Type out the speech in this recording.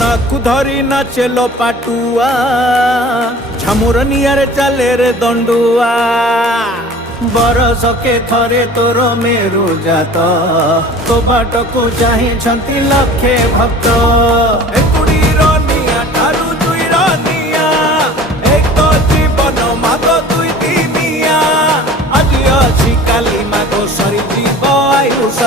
नाकु धरी नाचेलो पाटुआ झामुर नियारे चले रे दंडुआ बरस के थरे तोर मेरु जात तो बाट को चाहि लक्षे भक्त एकुड़ीर निया ठारू दुईर निया एक तो जीवन माग दुई दिनिया आज अछि काली माग सरी जीव आयुष।